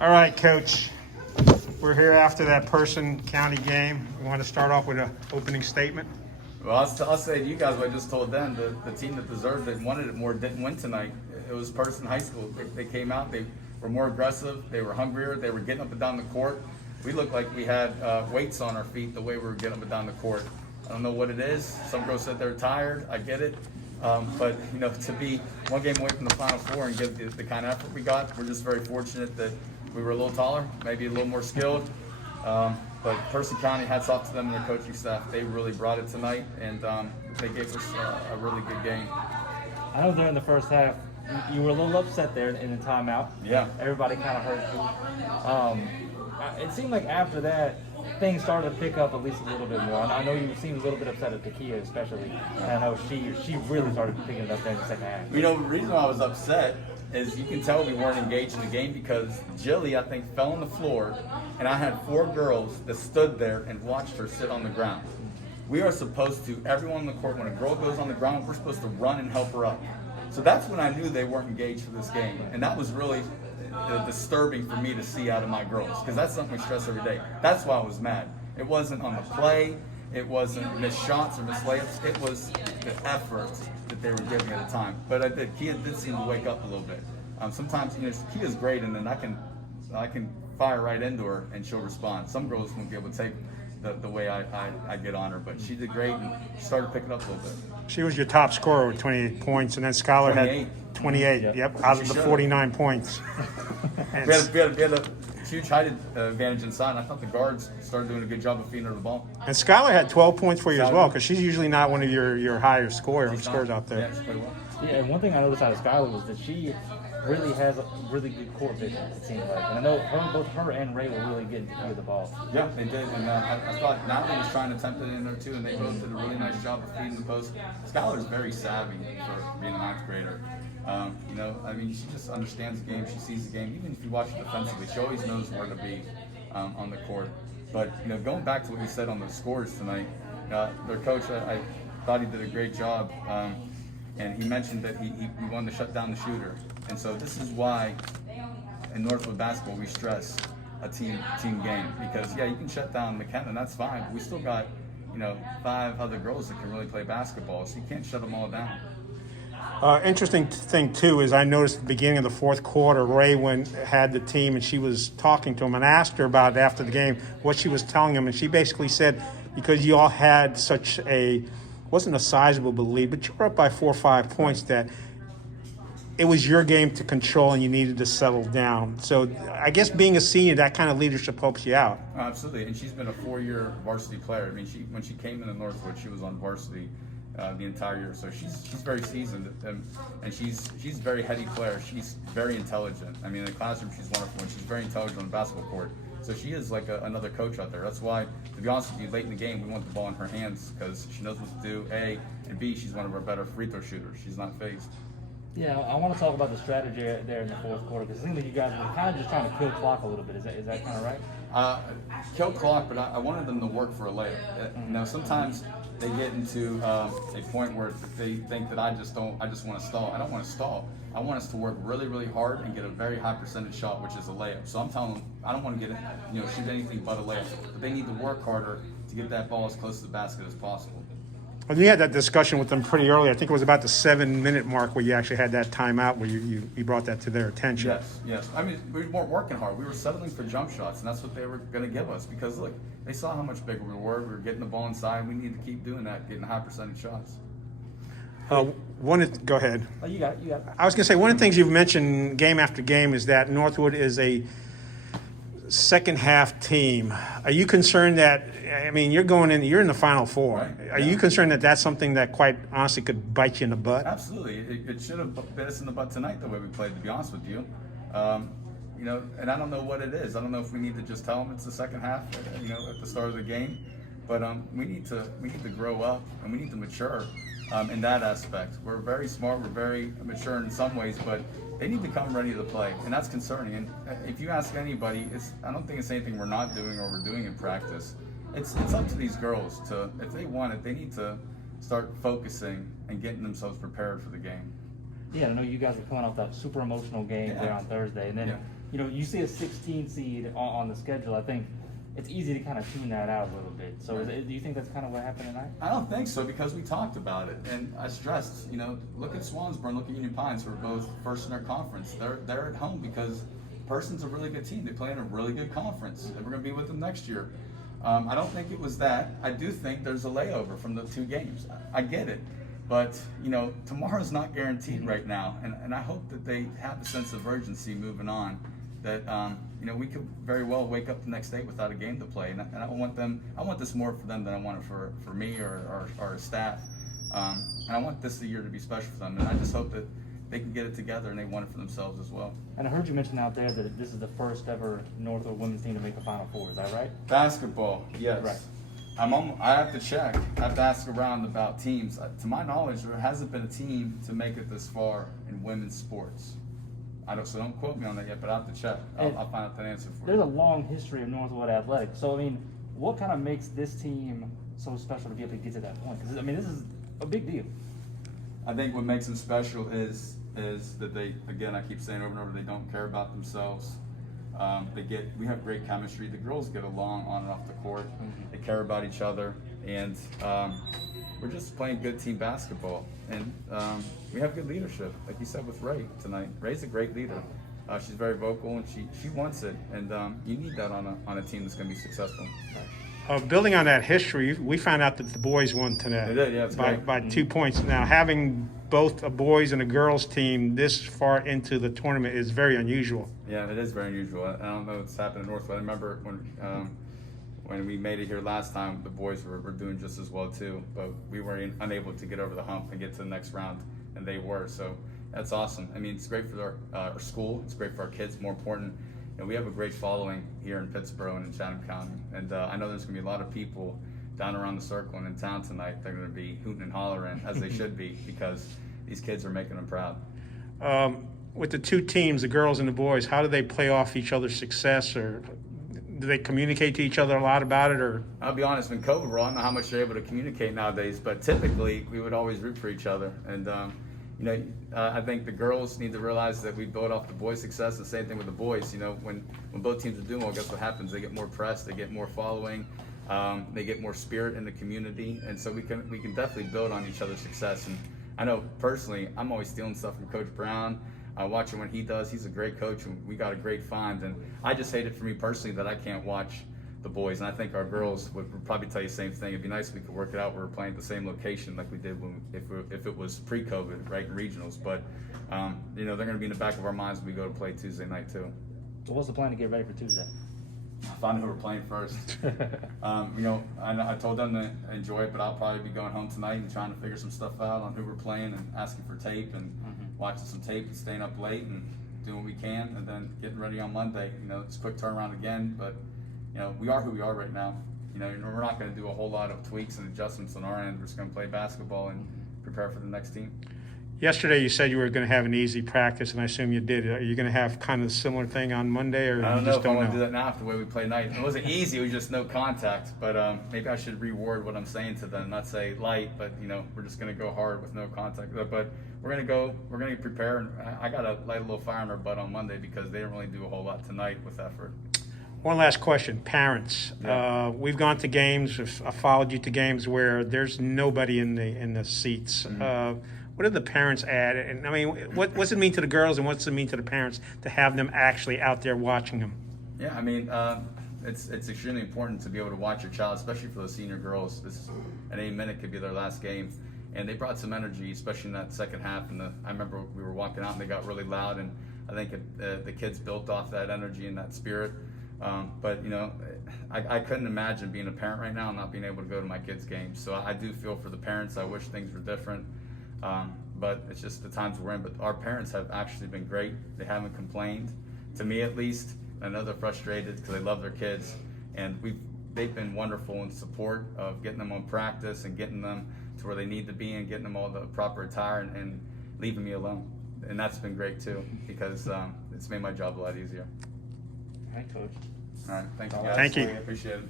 All right, Coach. We're here after that Person County game. We want to start off with an opening statement. Well, I'll say to you guys what I just told them. The team that deserved it and wanted it more didn't win tonight. It was Person High School. They came out. They were more aggressive. They were hungrier. They were getting up and down the court. We looked like we had weights on our feet the way we were getting up and down the court. I don't know what it is. Some girls said they're tired. I get it. But, to be one game away from the Final Four and give the kind of effort we got, we're just very fortunate that we were a little taller, maybe a little more skilled. But Person County, hats off to them and their coaching staff. They really brought it tonight, and they gave us a really good game. I know during the first half, you were a little upset there in the timeout. Yeah. Everybody kind of hurt you. It seemed like after that, things started to pick up at least a little bit more. And I know you seemed a little bit upset at Takia especially. And I know she really started picking it up there in the second half. The reason why I was upset is you can tell we weren't engaged in the game because Jilly, I think, fell on the floor, and I had 4 girls that stood there and watched her sit on the ground. We are supposed to, everyone on the court, when a girl goes on the ground, we're supposed to run and help her up. So that's when I knew they weren't engaged for this game, and that was really disturbing for me to see out of my girls because that's something we stress every day. That's why I was mad. It wasn't on the play. It wasn't missed shots or missed layups. It was the effort that they were giving at the time. But Kia did seem to wake up a little bit. Sometimes, Kia's great, and then I can fire right into her, and she'll respond. Some girls won't be able to take the way I get on her, but she did great, and she started picking up a little bit. She was your top scorer with 28 points, and then Scholar 28. had 28. Yep, out of the 49 points. We had a huge height advantage inside, and I thought the guards started doing a good job of feeding her the ball. And Scholar had 12 points for you as well, because she's usually not one of your higher scores out there. Yeah, she played well. Yeah, and one thing I noticed out of Skylar was that she really has a really good court vision, it seems like. And I know both her and Ray were really getting to the ball. Yeah, they did. And I thought Natalie was trying to tempt it in there too, and they both did a really nice job of feeding the post. Skylar's very savvy for being a 9th grader. She just understands the game. She sees the game. Even if you watch it defensively, she always knows where to be on the court. But, going back to what you said on the scores tonight, their coach, I thought he did a great job. And he mentioned that he wanted to shut down the shooter. And so this is why in Northwood basketball we stress a team game. Because, you can shut down McKenna, and that's fine. But we still got, 5 other girls that can really play basketball. So you can't shut them all down. Interesting thing, too, is I noticed at the beginning of the fourth quarter, Ray had the team, and she was talking to him and asked her about it after the game, what she was telling him. And she basically said, because you all had such wasn't a sizable lead, but you were up by 4 or 5 points, that it was your game to control and you needed to settle down. So I guess being a senior, that kind of leadership helps you out. Absolutely, and she's been a 4-year varsity player. When she came into Northwood, she was on varsity the entire year. So she's very seasoned, and she's a very heady player. She's very intelligent. In the classroom, she's wonderful, and she's very intelligent on the basketball court. So she is like another coach out there. That's why, to be honest with you, late in the game, we want the ball in her hands because she knows what to do, A, and B, she's one of our better free throw shooters. She's not phased. Yeah, I want to talk about the strategy there in the fourth quarter because it seems like you guys were kind of just trying to kill clock a little bit. Is that kind of right? Kill clock, but I wanted them to work for a layup. Sometimes they get into a point where they think that I just want to stall. I don't want to stall. I want us to work really, really hard and get a very high percentage shot, which is a layup. So I'm telling them I don't want to shoot anything but a layup. But they need to work harder to get that ball as close to the basket as possible. Well, you had that discussion with them pretty early. I think it was about the 7-minute mark where you actually had that timeout where you brought that to their attention. Yes. We weren't working hard. We were settling for jump shots, and that's what they were going to give us because, look, they saw how much bigger we were. We were getting the ball inside. We need to keep doing that, getting high percentage shots. Go ahead. Oh, you got it. I was going to say, one of the things you've mentioned game after game is that Northwood is a second half team. Are you concerned that, you're in the Final Four. Right. Are you concerned that that's something that quite honestly could bite you in the butt? Absolutely. It should have bit us in the butt tonight the way we played, to be honest with you. And I don't know what it is. I don't know if we need to just tell them it's the second half, at the start of the game. But we need to grow up and we need to mature in that aspect. We're very smart, we're very mature in some ways, but they need to come ready to play, and that's concerning. And if you ask anybody, I don't think it's anything we're not doing or we're doing in practice. It's up to these girls to, if they want it, they need to start focusing and getting themselves prepared for the game. Yeah, I know you guys were coming off that super emotional game there on Thursday, and then you see a 16 seed on the schedule. I think it's easy to kind of tune that out a little bit. So do you think that's kind of what happened tonight? I don't think so, because we talked about it, and I stressed, look at Swansboro, look at Union Pines, who are both first in their conference. They're at home because Person's a really good team. They play in a really good conference, and we're going to be with them next year. I don't think it was that. I do think there's a layover from the 2 games. I get it. But, tomorrow's not guaranteed right now. And I hope that they have a sense of urgency moving on, that, we could very well wake up the next day without a game to play. And I want this more for them than I want it for me or our staff. And I want this year to be special for them. And I just hope that they can get it together and they want it for themselves as well. And I heard you mention out there that this is the first ever Northwood women's team to make the Final Four. Is that right? Basketball, yes. Right. I have to check. I have to ask around about teams. To my knowledge, there hasn't been a team to make it this far in women's sports. So don't quote me on that yet, but I have to check. I'll find out that answer for you. There's a long history of Northwood athletics. So, what kind of makes this team so special to be able to get to that point? Because, this is a big deal. I think what makes them special is that they, again, I keep saying over and over, they don't care about themselves. We have great chemistry. The girls get along on and off the court. Mm-hmm. They care about each other, and we're just playing good team basketball. And we have good leadership, like you said with Ray tonight. Ray's a great leader. She's very vocal, and she wants it. And you need that on a team that's going to be successful. Building on that history, we found out that the boys won tonight. They did, yeah, it's great. By 2 points. Now, having both a boys and a girls team this far into the tournament is very unusual. Yeah, it is very unusual. I don't know what's happened in Northwood. I remember when we made it here last time, the boys were doing just as well too, but we were unable to get over the hump and get to the next round, and they were. So that's awesome. It's great for our school. It's great for our kids. More important, we have a great following here in Pittsburgh and in Chatham County, and I know there's going to be a lot of people down around the circle and in town tonight. They're going to be hooting and hollering, as they should be, because these kids are making them proud. With the 2 teams, the girls and the boys, how do they play off each other's success, or do they communicate to each other a lot about it? Or I'll be honest, when COVID, I don't know how much they're able to communicate nowadays, but typically we would always root for each other. And I think the girls need to realize that we build off the boys' success. The same thing with the boys. When both teams are doing well, guess what happens? They get more press, they get more following, they get more spirit in the community, and so we can definitely build on each other's success. And I know personally, I'm always stealing stuff from Coach Brown. Watching what he does, he's a great coach, and we got a great find. And I just hate it for me personally that I can't watch the boys, and I think our girls would probably tell you the same thing. It'd be nice if we could work it out. We were playing at the same location like we did if it was pre-COVID, right, in regionals. But they're going to be in the back of our minds when we go to play Tuesday night too. So what's the plan to get ready for Tuesday? Find out who we're playing first. I told them to enjoy it, but I'll probably be going home tonight and trying to figure some stuff out on who we're playing and asking for tape and watching some tape and staying up late and doing what we can, and then getting ready on Monday. It's a quick turnaround again, but we are who we are right now. We're not going to do a whole lot of tweaks and adjustments on our end. We're just going to play basketball and prepare for the next team. Yesterday you said you were going to have an easy practice, and I assume you did. Are you going to have kind of a similar thing on Monday, or I don't you know just if I don't want know? to do that now after the way we play tonight. It wasn't easy. It was just no contact. But maybe I should reword what I'm saying to them. Not say light, but we're just going to go hard with no contact. But we're going to go. We're going to prepare. And I got to light a little fire in our butt on Monday because they didn't really do a whole lot tonight with effort. One last question. Parents, Yeah. we've gone to games. I followed you to games where there's nobody in the seats. What do the parents add? And what's it mean to the girls, and what's it mean to the parents to have them actually out there watching them? Yeah, it's extremely important to be able to watch your child, especially for those senior girls. At any minute could be their last game, and they brought some energy, especially in that second half. And I remember we were walking out and they got really loud, and I think the kids built off that energy and that spirit. But I couldn't imagine being a parent right now and not being able to go to my kids' games. So I do feel for the parents. I wish things were different. But it's just the times we're in. But our parents have actually been great. They haven't complained, to me at least. I know they're frustrated because they love their kids, and they've been wonderful in support of getting them on practice and getting them to where they need to be and getting them all the proper attire and leaving me alone. And that's been great too, because it's made my job a lot easier. All right, Coach. All right, thank you guys. Thank you. I appreciate it.